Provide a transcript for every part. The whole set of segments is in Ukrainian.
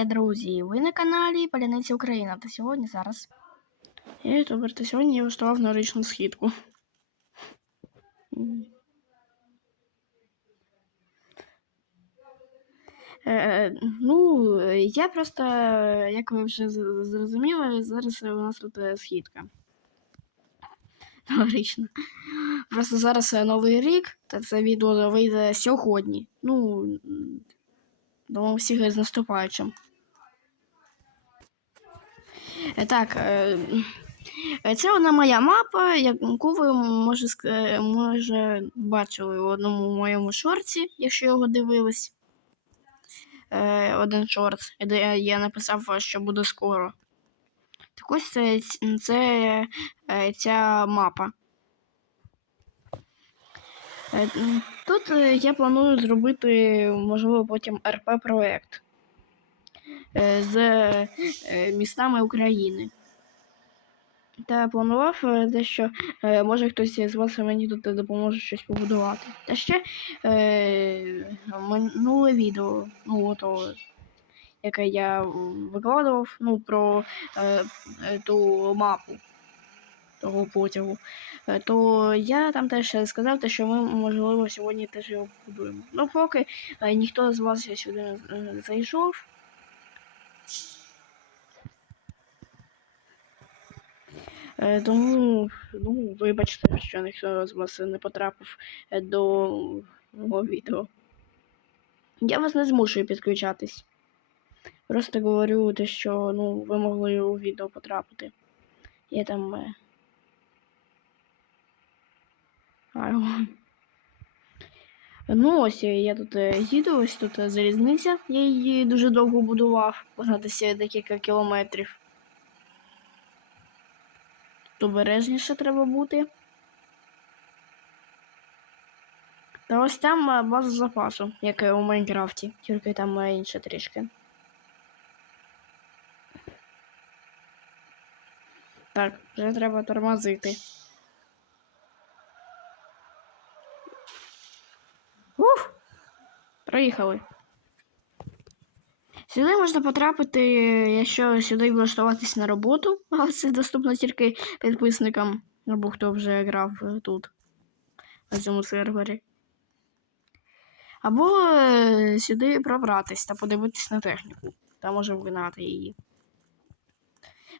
Вітайте, друзі! Ви на каналі Паляниця Україна. Та сьогодні зараз. Я ютубер, та сьогодні я влаштував новорічну східку. Е, ну, я просто, як ви вже зрозуміли, зараз у нас тут е, східка. Новорічна. Просто зараз е, новий рік, та це відео вийде сьогодні. Ну, Думаю, всіх з наступаючим. Е, Так, е, е, це вона моя мапа, яку ви може, може бачили в одному моєму шорті, якщо його дивились. Один шорт, де я написав, що буде скоро. Так ось це, це ця мапа. Тут я планую зробити, можливо, потім РП-проект з е, містами України. Та планував е, е, може хтось з вас мені тут допоможе щось побудувати. Та ще е, минуле відео, ну ото, яке я викладував, ну, про е, е, ту мапу того потягу, е, то я там теж сказав, те, що ми, можливо, сьогодні теж його побудуємо. Ну, поки е, ніхто з вас сюди не зайшов. Тому, ну, вибачте, що ніхто з вас не потрапив е, до мого відео. Я вас не змушую підключатись. Просто говорю те, що ну, ви могли у відео потрапити. Я там. е, Ну, ось е, я тут е, їду, ось тут е, залізниця. Я її дуже довго будував, позначитися декілька кілометрів. Обережніше треба бути. Та ось там е, база запасу, як у Майнкрафті, тільки там е, інше трішки. Так, вже треба тормозити. Ух! Проїхали. Сюди можна потрапити, якщо сюди влаштуватись на роботу, але це доступно тільки підписникам, або хто вже грав тут, на цьому сервері. Або е, сюди пробратись та подивитись на техніку, та може вигнати її.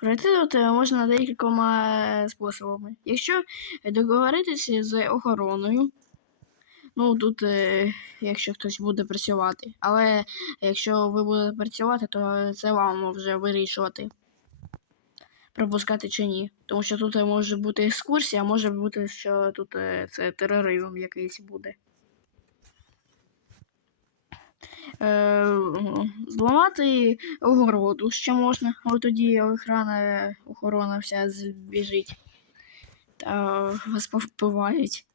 Пройти тут е, можна декількома е, способами. Якщо договоритися з охороною, ну тут, е, якщо хтось буде працювати. Але якщо ви будете працювати, то це вам вже вирішувати. Пропускати чи ні. Тому що тут е, може бути екскурсія, а може бути, що тут е, це тероризм якийсь буде. Е, зламати огороду ще можна, але тоді охрана, охорона вся збіжить та вас повпивають.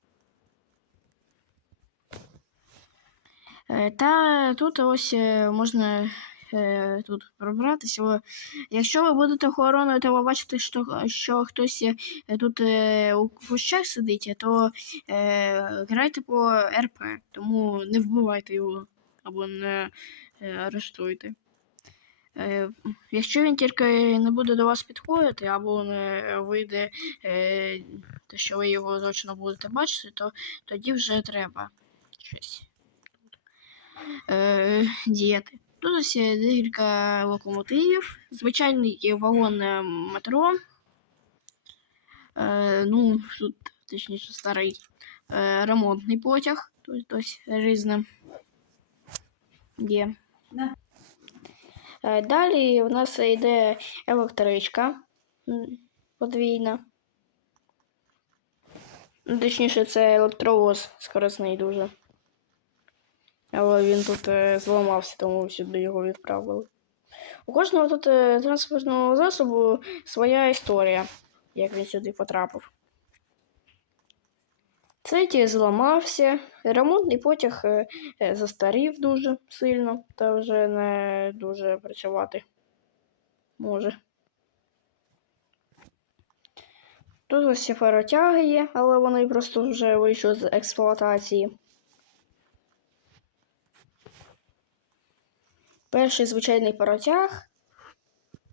Та тут ось е, можна е, тут пробратися. Якщо ви будете охороною, то ви бачите, що, що хтось е, тут е, у кущах сидить, то е, грайте по РП, тому не вбивайте його або не е, арештуйте. Е, Якщо він тільки не буде до вас підходити, або не вийде е, що ви його точно будете бачити, то тоді вже треба щось е, діяти. Тут ось декілька локомотивів, звичайний вагон е, метро. Е, ну, тут точніше старий е, ремонтний потяг. Тут ось різне є. Далі у нас йде електричка подвійна. Ну, Точніше, це електровоз скоросний дуже. Але він тут е, зламався, тому сюди його відправили. У кожного тут е, транспортного засобу своя історія, як він сюди потрапив. Цей зламався, ремонтний потяг е, застарів дуже сильно та вже не дуже працювати може. Тут ось феротяги є, але вони просто вже вийшли з експлуатації. Перший звичайний паротяг,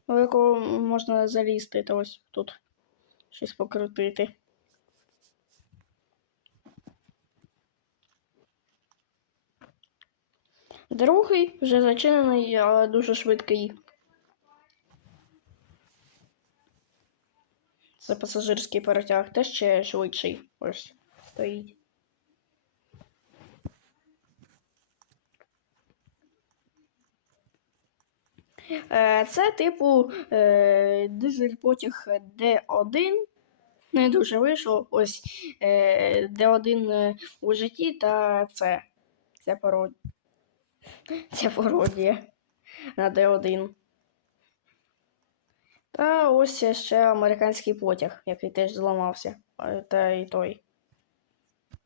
у якого можна залізти, то ось тут щось покрутити. Другий вже зачинений, але дуже швидкий. Це пасажирський паротяг, теж ще швидший. Ось стоїть. Це типу е, дизель потяг D1. Не дуже вийшло. Ось е, D1 е, у житті та це. Це пародія. Це пародія на D1. Та ось ще американський потяг, який теж зламався. Е, Та і той.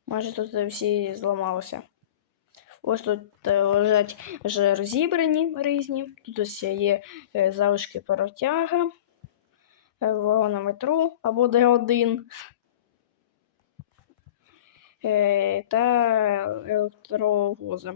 Майже тут всі зламалися. Ось тут е, лежать вже розібрані різні. Тут ось є е, залишки паротяга, е, вагонометру або Д1 е, та електровоза.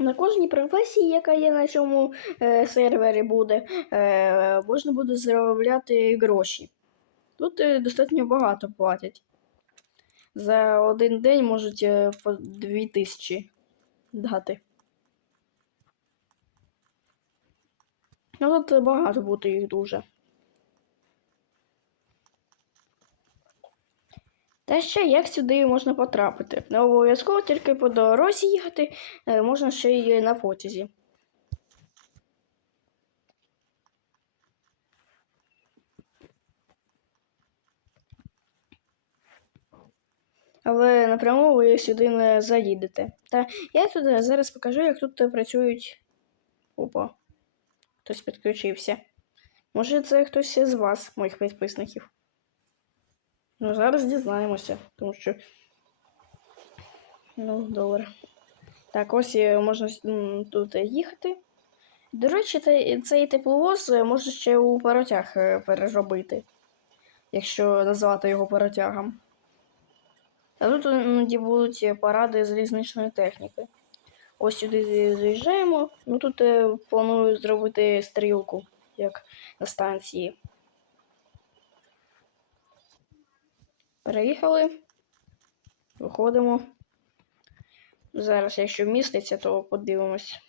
На кожній професії, яка є на цьому е, сервері, буде, е, можна буде заробляти гроші. Тут е, достатньо багато платять. За один день можуть е, по 2000 дати. Ну, тут багато буде їх дуже. Та ще як сюди можна потрапити? Не обов'язково тільки по дорозі їхати, е, можна ще й на потязі. Але напряму ви сюди не заїдете. Та я тут зараз покажу, як тут працюють. Опа. Хтось підключився. Може, це хтось з вас, моїх підписників. Ну, зараз дізнаємося, тому що. Ну, добре. Так, ось е, можна тут їхати. До речі, цей, цей тепловоз е, може ще у паротяг е, переробити, якщо назвати його паротягом. А тут іноді будуть паради з різничної техніки. Ось сюди заїжджаємо. Ну тут планую зробити стрілку, як на станції. Переїхали. Виходимо. Зараз, якщо міститься, то подивимось.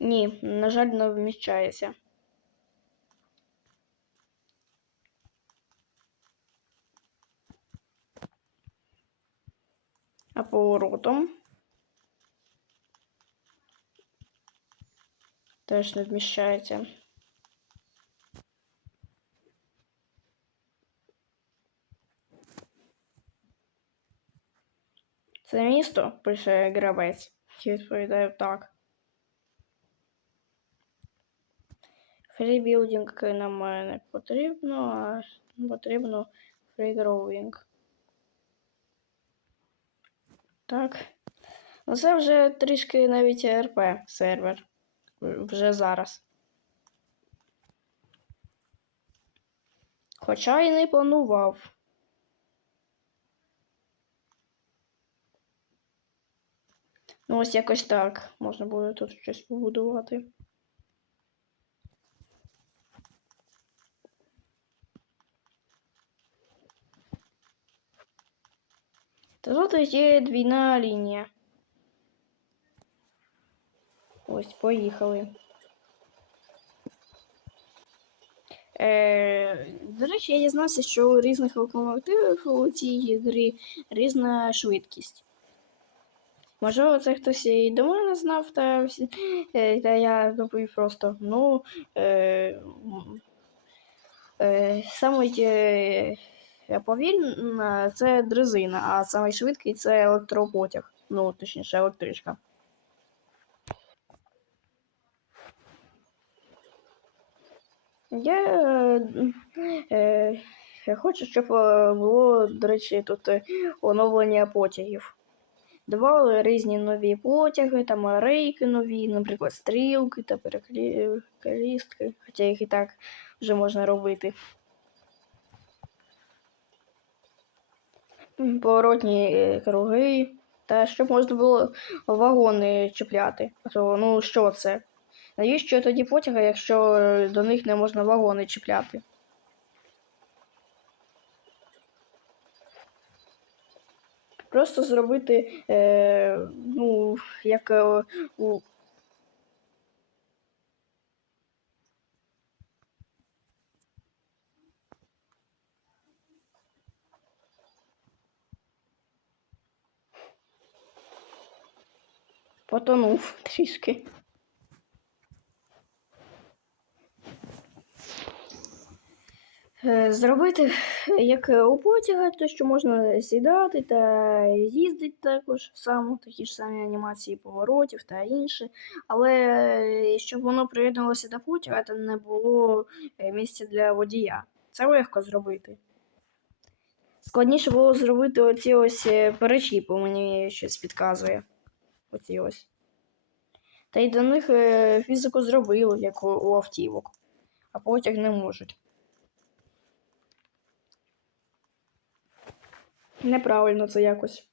Ні, на жаль, не вміщається. А поворотом теж не вміщається. Це місто, пише гравець. Я відповідаю так. Фрібілдинг нам не потрібно, а потрібно фрідроуінг. Так. Ну це вже трішки навіть РП сервер. Вже зараз. Хоча і не планував. Ну, ось якось так. Можна буде тут щось побудувати. Та тут є двійна лінія. Ось, поїхали. Е, до речі, я дізнався, що у різних локомотивів у цій грі різна швидкість. Можливо, це хтось і до мене знав, та, е, та я доповів просто. Ну, е, е, саме е, повільна це дрезина, а самий швидкий це електропотяг. Ну, точніше, електричка. Я е, е, хочу, щоб е, було, до речі, тут е, оновлення потягів. Давали різні нові потяги, там рейки нові, наприклад, стрілки та перекрістки, хоча їх і так вже можна робити. Поворотні круги, та щоб можна було вагони чіпляти. А то, ну що це? Навіщо тоді потяги, якщо е, до них не можна вагони чіпляти? Просто зробити, е, ну, як е, у. Потонув трішки. Зробити як у потяга, то що можна сідати та їздити також само, такі ж самі анімації поворотів та інше. Але е, щоб воно приєднувалося до потяга, то не було е, місця для водія. Це легко зробити. Складніше було зробити оці ось е, перечіпи, мені щось підказує. Оці ось. Та й до них е, фізику зробили, як у автівок, а потяг не можуть. Неправильно це якось.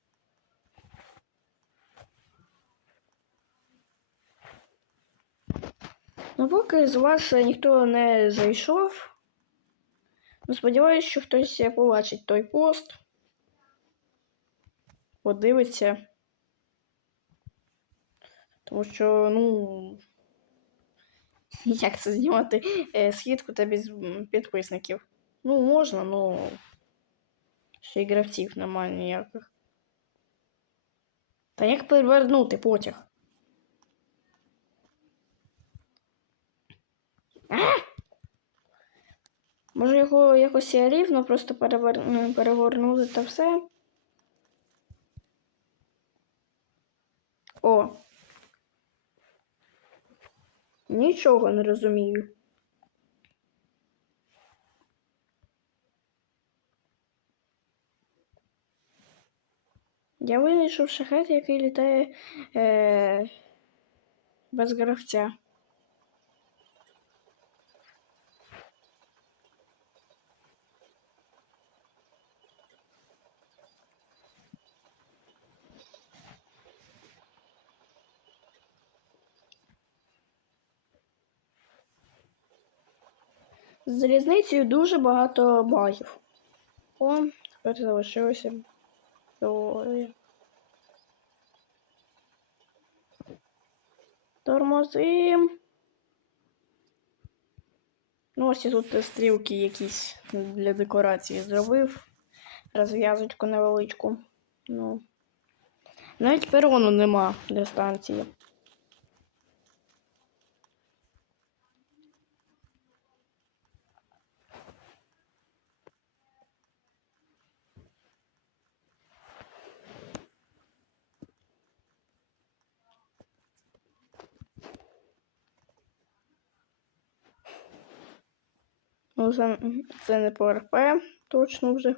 Ну, поки з вас е, ніхто не зайшов. Ну, сподіваюсь, що хтось е, побачить той пост. Подивиться. Тому що, ну. Як це знімати е, східку та без підписників? Ну, можна, ну. Ще й гравців немає ніяких. Та як перевернути потяг? А! Може його якось рівно просто перевер... м, перевернути та все. О. Нічого не розумію. Я винайшов шахет, який літає е, без гравця. З залізницею дуже багато багів. О, тепер залишилося двоє. Тормозим. Ну, ось і тут стрілки якісь для декорації зробив. Розв'язочку невеличку. Ну. Навіть перону нема для станції. Ну, це, не ПРП, точно вже.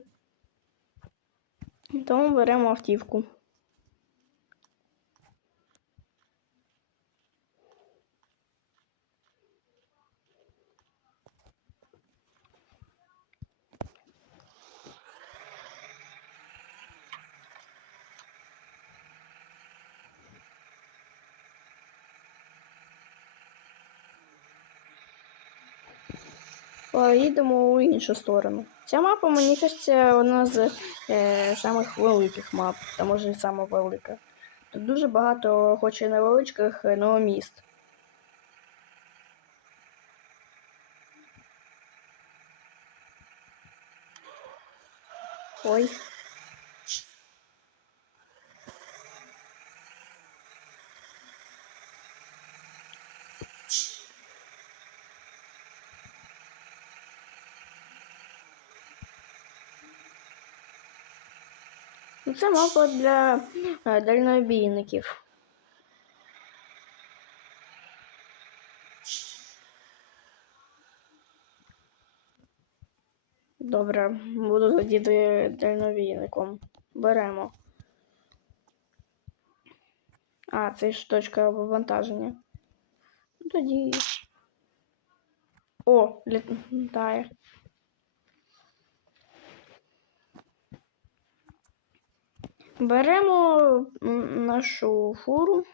Тому беремо автівку. Поїдемо у іншу сторону. Ця мапа, мені кажеться, одна з е, самих великих мап, та може і сама велика. Тут дуже багато, хоч і невеличких, е, міст. Ой. Ну, Це мапа для е, дальнобійників. Добре, буду тоді дальновійником. Беремо. А, це ж точка вивантаження. Ну, Тоді. О, літає. Беремо нашу фуру.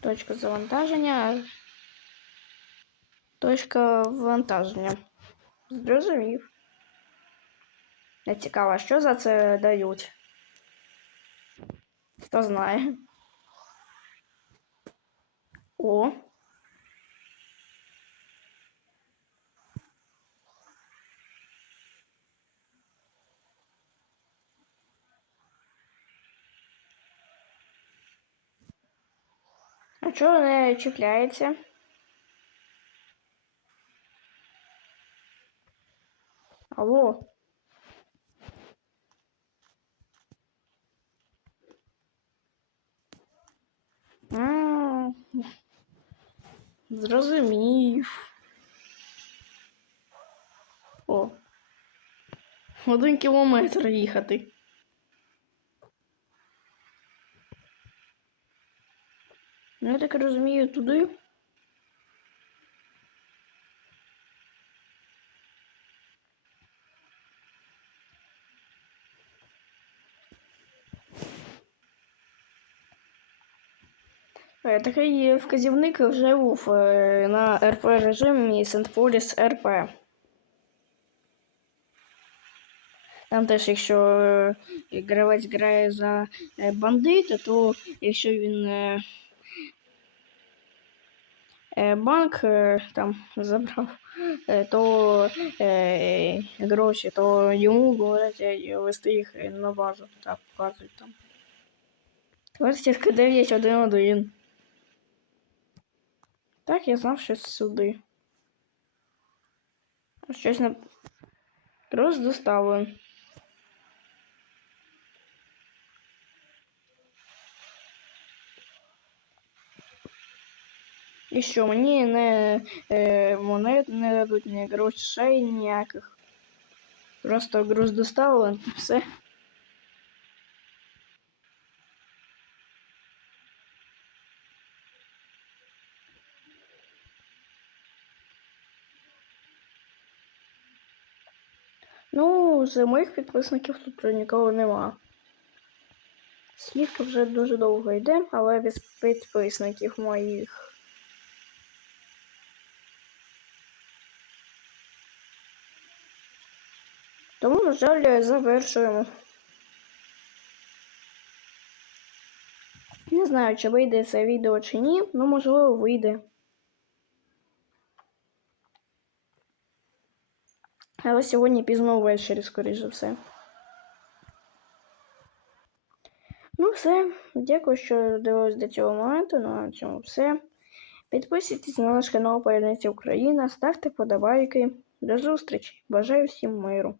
Точка завантаження. Точка вантаження. Зрозумів. Не цікаво, що за це дають. Хто знає. О. А чого не чіпляється? Алло. М, Зрозумів. О. Один кілометр їхати. Ну, я так розумію, туди. Е, Такий вказівник вже був е, на РП режимі Сент-Поліс РП. Там теж, якщо е, гравець грає за е, бандита, то якщо він е, е, банк е, там забрав, е, то е, гроші, то йому говорять е, вести їх на базу. Так, показують там. Версія 9.1.1. Так, я знав, що сюди. Щось на Роз І що, мені не е, монет не дадуть, ні грошей ніяких. Просто груз доставлен, все. Ну, з моїх підписників тут нікого нема. Слідка вже дуже довго йде, але без підписників моїх. Тому, на жаль, завершуємо. Не знаю, чи вийде це відео чи ні, ну можливо вийде. Але сьогодні пізно ввечері, скоріш за все. Ну, все. Дякую, що дивились до цього моменту. Ну, на цьому все. Підписуйтесь на наш канал Поєдниця Україна, ставте подобайки. До зустрічі! Бажаю всім миру!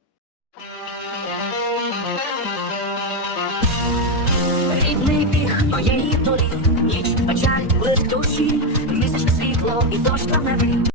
Рідний біг моєї долі, ніч, печаль, блиск душі, місячне світло і дощ на небі.